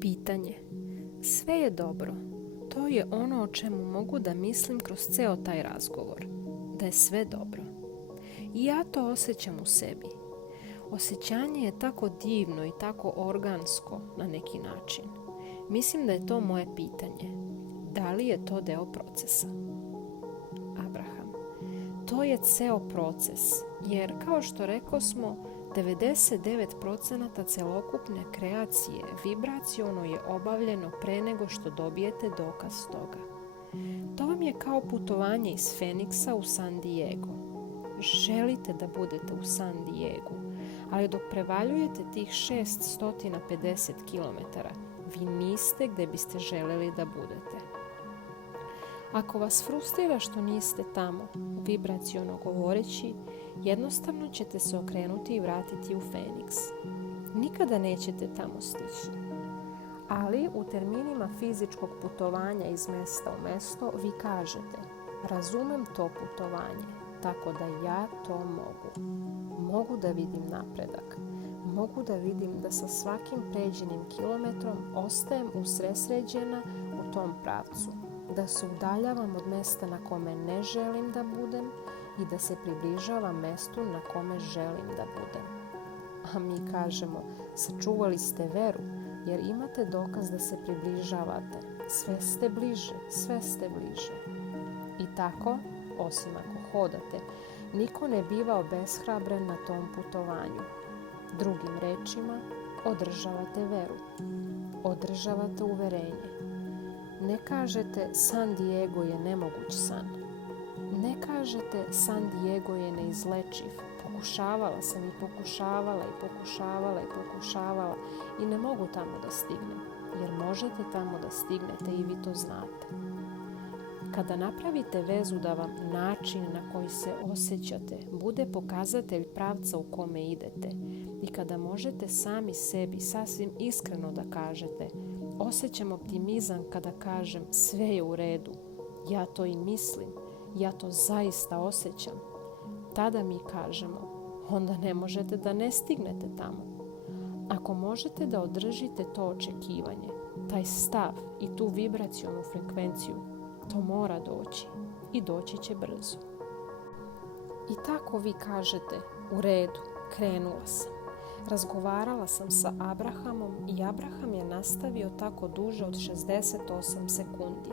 Pitanje. Sve je dobro. To je ono o čemu mogu da mislim kroz ceo taj razgovor. Da je sve dobro. I ja to osjećam u sebi. Osjećanje je tako divno i tako organsko na neki način. Mislim da je to moje pitanje. Da li je to deo procesa? Abraham. To je ceo proces, jer kao što rekosmo, 99% celokupne kreacije vibraciono je obavljeno pre nego što dobijete dokaz toga. To vam je kao putovanje iz Feniksa u San Diego. Želite da budete u San Diegu, ali dok prevaljujete tih 650 km, vi niste gde biste želeli da budete. Ako vas frustrira što niste tamo, vibraciono govoreći, jednostavno ćete se okrenuti i vratiti u Feniks. Nikada nećete tamo stići. Ali u terminima fizičkog putovanja iz mesta u mesto vi kažete: razumem to putovanje, tako da ja to mogu. Mogu da vidim napredak. Mogu da vidim da sa svakim pređenim kilometrom ostajem usresređena u tom pravcu. Da se udaljavam od mesta na kome ne želim da budem i da se približavam mestu na kome želim da budem. A mi kažemo, sačuvali ste veru jer imate dokaz da se približavate. Sve ste bliže, sve ste bliže. I tako, osim ako hodate, niko ne biva obeshrabren na tom putovanju. Drugim rečima, održavate veru. Održavate uverenje. Ne kažete San Diego je nemoguć san. Ne kažete San Diego je neizlečiv. Pokušavala sam i pokušavala i pokušavala i pokušavala i ne mogu tamo da stignem. Jer možete tamo da stignete i vi to znate. Kada napravite vezu da vam način na koji se osjećate bude pokazatelj pravca u kome idete i kada možete sami sebi sasvim iskreno da kažete: osjećam optimizam kada kažem sve je u redu, ja to i mislim, ja to zaista osjećam, tada mi kažemo: onda ne možete da ne stignete tamo. Ako možete da održite to očekivanje, taj stav i tu vibracionu frekvenciju, to mora doći i doći će brzo. I tako vi kažete: u redu, krenula sam. Razgovarala sam sa Abrahamom i Abraham je nastavio tako duže od 68 sekundi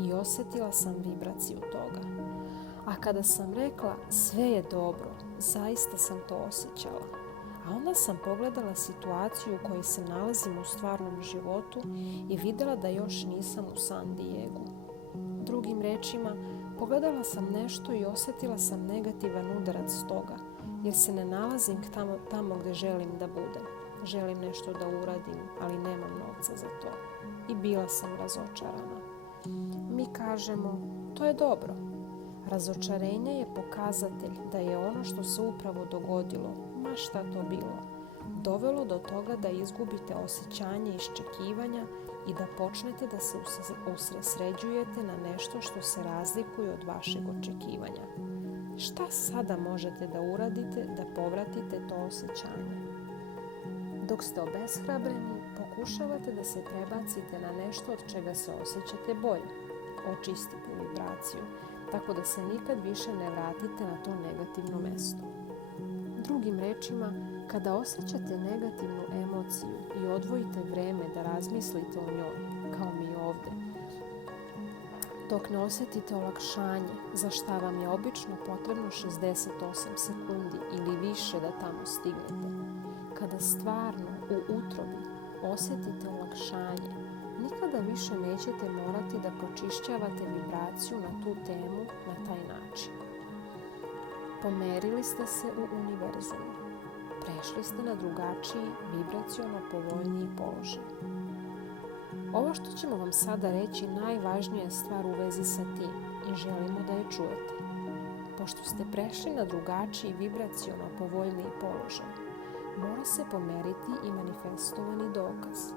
i osjetila sam vibraciju toga. A kada sam rekla sve je dobro, zaista sam to osjećala. A onda sam pogledala situaciju u kojoj se nalazim u stvarnom životu i vidjela da još nisam u San Diegu. Drugim rečima, pogledala sam nešto i osjetila sam negativan udarac toga, jer se ne nalazim tamo gdje želim da budem. Želim nešto da uradim, ali nemam novca za to. I bila sam razočarana. Mi kažemo, to je dobro. Razočarenje je pokazatelj da je ono što se upravo dogodilo, ma šta to bilo, dovelo do toga da izgubite osjećanje iščekivanja i da počnete da se usredsređujete na nešto što se razlikuje od vašeg očekivanja. Šta sada možete da uradite da povratite to osjećanje? Dok ste obeshrabreni, pokušavate da se prebacite na nešto od čega se osjećate bolje. Očistite vibraciju, tako da se nikad više ne vratite na to negativno mesto. Drugim rečima, kada osjećate negativnu emociju i odvojite vreme da razmislite o njoj, kao mi ovde, dok ne osjetite olakšanje, za šta vam je obično potrebno 68 sekundi ili više da tamo stignete, kada stvarno u utrobi osjetite olakšanje, nikada više nećete morati da pročišćavate vibraciju na tu temu na taj način. Pomerili ste se u univerzumu. Prešli ste na drugačiji, vibraciono povoljniji položaj. Ovo što ćemo vam sada reći najvažnija je stvar u vezi sa tim i želimo da je čujete. Pošto ste prešli na drugačiji, vibraciono povoljniji položaj, mora se pomeriti i manifestovani dokaz.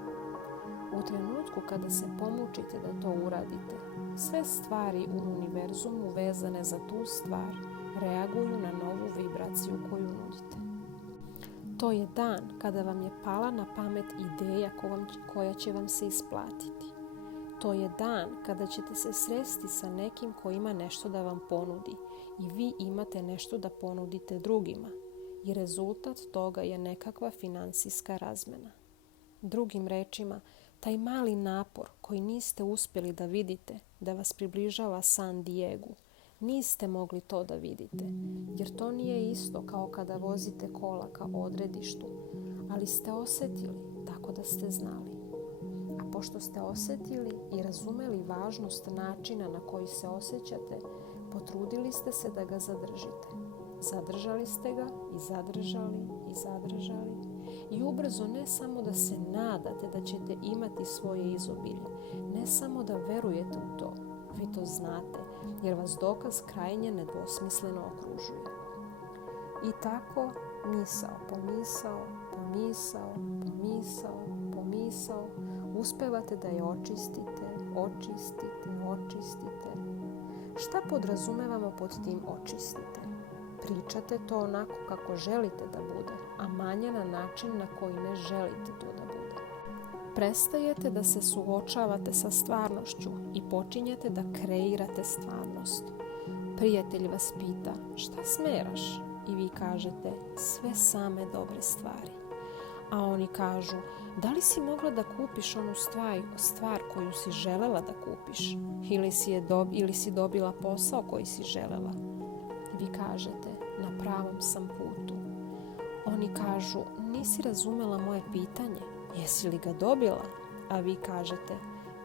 U trenutku kada se pomučite da to uradite, sve stvari u univerzumu vezane za tu stvar reaguju na novu vibraciju koju nudite. To je dan kada vam je pala na pamet ideja koja će vam se isplatiti. To je dan kada ćete se sresti sa nekim ko ima nešto da vam ponudi i vi imate nešto da ponudite drugima i rezultat toga je nekakva finansijska razmena. Drugim rečima, taj mali napor koji niste uspjeli da vidite da vas približava San Diegu, niste mogli to da vidite, jer to nije isto kao kada vozite kola ka odredištu, ali ste osjetili tako da ste znali. A pošto ste osjetili i razumeli važnost načina na koji se osjećate, potrudili ste se da ga zadržite. Zadržali ste ga i zadržali i zadržali i ubrzo ne samo da se nadate da ćete imati svoje izobilje, ne samo da verujete u to, vi to znate jer vas dokaz krajnje nedvosmisleno okružuje. I tako misao po misao, po misao, po misao, po misao, uspevate da je očistite, očistite, očistite. Šta podrazumevamo pod tim očistite? Pričate to onako kako želite da bude, a manje na način na koji ne želite to da bude. Prestajete da se suočavate sa stvarnošću i počinjete da kreirate stvarnost. Prijatelj vas pita šta smeraš i vi kažete sve same dobre stvari. A oni kažu da li si mogla da kupiš onu stvar koju si želela da kupiš ili si dobila posao koji si želela. Vi kažete na pravom sam putu. Oni kažu nisi razumela moje pitanje, jesi li ga dobila? A vi kažete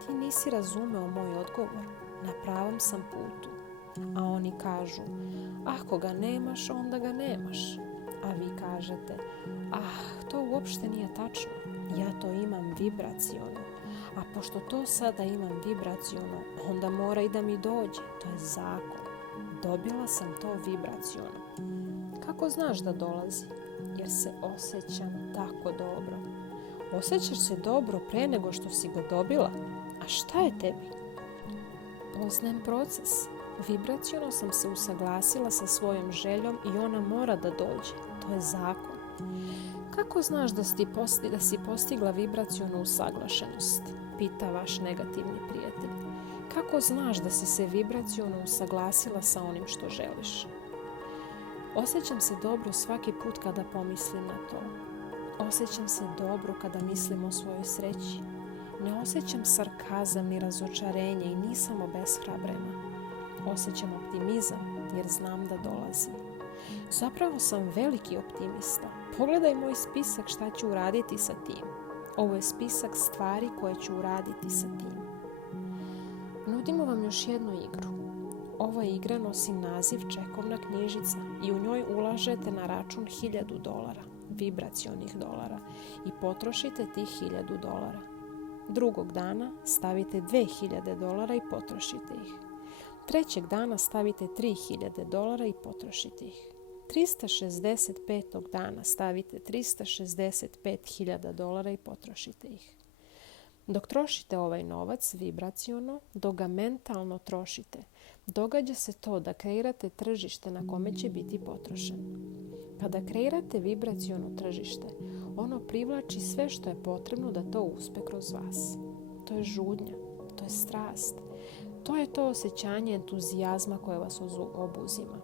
ti nisi razumeo moj odgovor, na pravom sam putu. A oni kažu ako ga nemaš onda ga nemaš. A vi kažete to uopšte nije tačno, ja to imam vibraciono. A pošto to sada imam vibraciono, onda mora i da mi dođe, to je zakon. Dobila sam to vibraciono. Kako znaš da dolazi? Jer se osjećam tako dobro. Osjećaš se dobro pre nego što si ga dobila? A šta je tebi? Poznajem proces. Vibraciono sam se usaglasila sa svojom željom i ona mora da dođe. To je zakon. Kako znaš da si postigla vibracionu usaglašenost? Pita vaš negativni prijatelj. Kako znaš da si se vibraciono usaglasila sa onim što želiš? Osjećam se dobro svaki put kada pomislim na to. Osjećam se dobro kada mislim o svojoj sreći. Ne osjećam sarkazam ni razočarenje i nisam obeshrabrena. Osjećam optimizam jer znam da dolazi. Zapravo sam veliki optimista. Pogledaj moj spisak šta ću uraditi sa tim. Ovo je spisak stvari koje ću uraditi sa tim. Nudimo vam još jednu igru. Ova igra nosi naziv čekovna knjižica i u njoj ulažete na račun $1000, vibracionih dolara i potrošite tih $1000. Drugog dana stavite $2000 i potrošite ih. Trećeg dana stavite $3000 i potrošite ih. 365. dana stavite $365.000 i potrošite ih. Dok trošite ovaj novac vibraciono, dok ga mentalno trošite, događa se to da kreirate tržište na kome će biti potrošen. Kada kreirate vibraciono tržište, ono privlači sve što je potrebno da to uspe kroz vas. To je žudnja, to je strast, to je to osjećanje entuzijazma koje vas obuzima.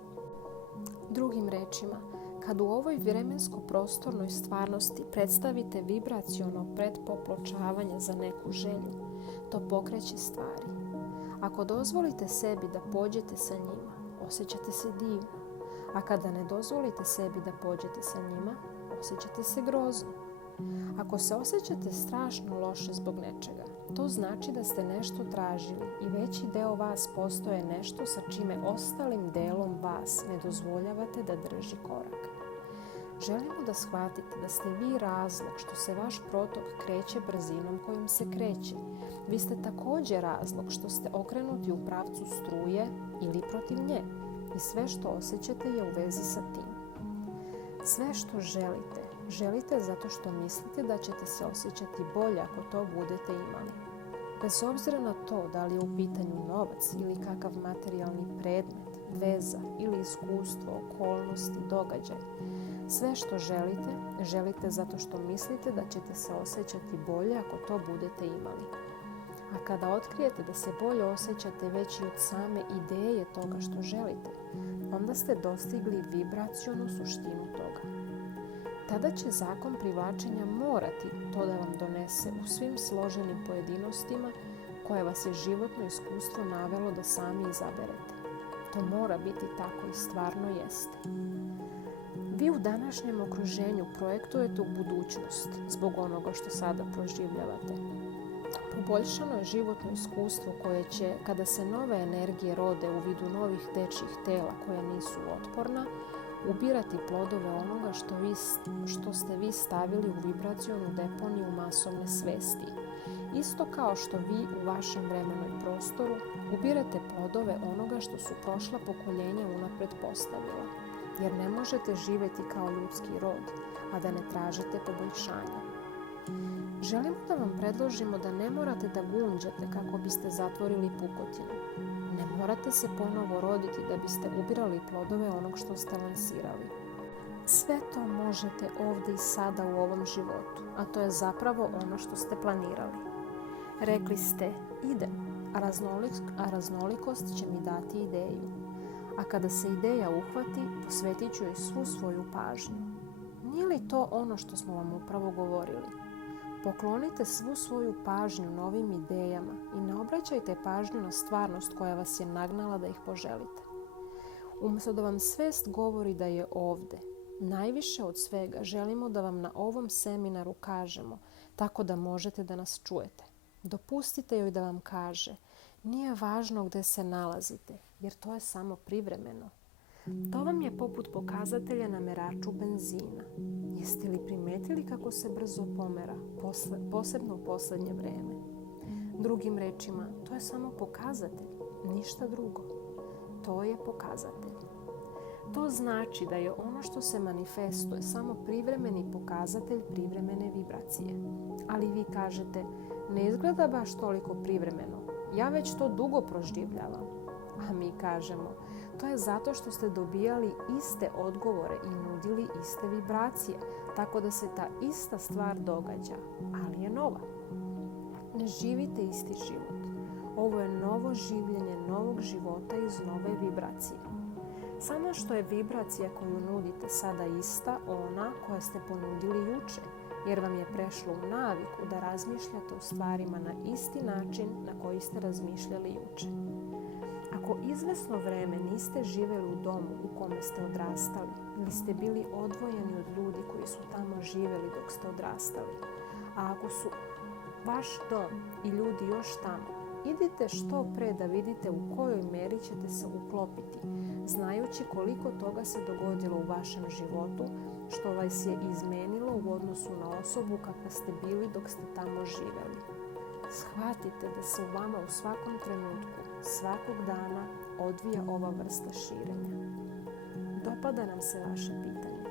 Drugim rečima, kad u ovoj vremensko-prostornoj stvarnosti predstavite vibraciono predpopločavanje za neku želju, to pokreće stvari. Ako dozvolite sebi da pođete sa njima, osjećate se divno. A kada ne dozvolite sebi da pođete sa njima, osjećate se grozno. Ako se osjećate strašno loše zbog nečega, to znači da ste nešto tražili i veći deo vas postoje nešto sa čime ostalim delom vas ne dozvoljavate da drži korak. Želimo da shvatite da ste vi razlog što se vaš protok kreće brzinom kojom se kreće. Vi ste također razlog što ste okrenuti u pravcu struje ili protiv nje i sve što osjećate je u vezi sa tim. Sve što želite zato što mislite da ćete se osjećati bolje ako to budete imali. Bez obzira na to da li je u pitanju novac ili kakav materijalni predmet, veza ili iskustvo, okolnosti, događaj, Sve što želite, želite zato što mislite da ćete se osjećati bolje ako to budete imali. A kada otkrijete da se bolje osjećate već i od same ideje toga što želite, onda ste dostigli vibracionu suštinu toga. Tada će zakon privlačenja morati to da vam donese u svim složenim pojedinostima koje vas je životno iskustvo navelo da sami izaberete. To mora biti tako i stvarno jeste. Vi u današnjem okruženju projektujete u budućnost zbog onoga što sada proživljavate. Poboljšano je životno iskustvo koje će, kada se nove energije rode u vidu novih dečjih tela koja nisu otporna, ubirati plodove onoga što ste vi stavili u vibracionu deponiju masovne svesti. Isto kao što vi u vašem vremenu i prostoru ubirate plodove onoga što su prošla pokoljenja unapred postavila. Jer ne možete živjeti kao ljudski rod, a da ne tražite poboljšanja. Želimo da vam predložimo da ne morate da gunđate kako biste zatvorili pukotinu. Ne morate se ponovo roditi da biste ubirali plodove onog što ste lansirali. Sve to možete ovdje i sada u ovom životu, a to je zapravo ono što ste planirali. Rekli ste, idem, a raznolikost će mi dati ideju. A kada se ideja uhvati, posvetit ću joj svu svoju pažnju. Nije li to ono što smo vam upravo govorili? Poklonite svu svoju pažnju novim idejama i ne obraćajte pažnju na stvarnost koja vas je nagnala da ih poželite. Umjesto da vam svest govori da je ovdje, najviše od svega želimo da vam na ovom seminaru kažemo tako da možete da nas čujete. Dopustite joj da vam kaže, nije važno gdje se nalazite, jer to je samo privremeno. To vam je poput pokazatelja na meraču benzina. Jeste li primetili kako se brzo pomera, posebno u posljednje vrijeme? Drugim rečima, to je samo pokazatelj, ništa drugo. To je pokazatelj. To znači da je ono što se manifestuje samo privremeni pokazatelj privremene vibracije. Ali vi kažete, ne izgleda baš toliko privremeno. Ja već to dugo proživljavam. A mi kažemo, to je zato što ste dobijali iste odgovore i nudili iste vibracije, tako da se ta ista stvar događa, ali je nova. Ne živite isti život. Ovo je novo življenje novog života iz nove vibracije. Samo što je vibracija koju nudite sada ista ona koja ste ponudili juče, jer vam je prešlo u naviku da razmišljate o stvarima na isti način na koji ste razmišljali juče. Ako izvesno vreme niste živjeli u domu u kome ste odrastali ili ste bili odvojeni od ljudi koji su tamo živjeli dok ste odrastali, a ako su vaš dom i ljudi još tamo, idite što pre da vidite u kojoj meri ćete se uklopiti, znajući koliko toga se dogodilo u vašem životu što vas je izmenilo u odnosu na osobu kakva ste bili dok ste tamo živjeli. Shvatite da se u vama u svakom trenutku, svakog dana odvija ova vrsta širenja. Dopada nam se vaše pitanje.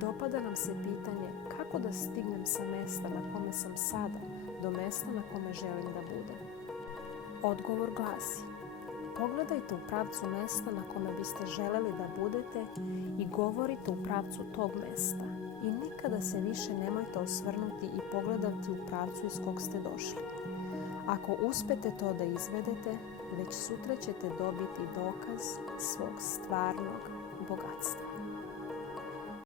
Dopada nam se pitanje kako da stignem sa mesta na kome sam sada do mesta na kome želim da budem. Odgovor glasi: pogledajte u pravcu mesta na kome biste želeli da budete i govorite u pravcu tog mesta. I nikada se više nemojte osvrnuti i pogledati u pravcu iz kog ste došli. Ako uspete to da izvedete, već sutra ćete dobiti dokaz svog stvarnog bogatstva.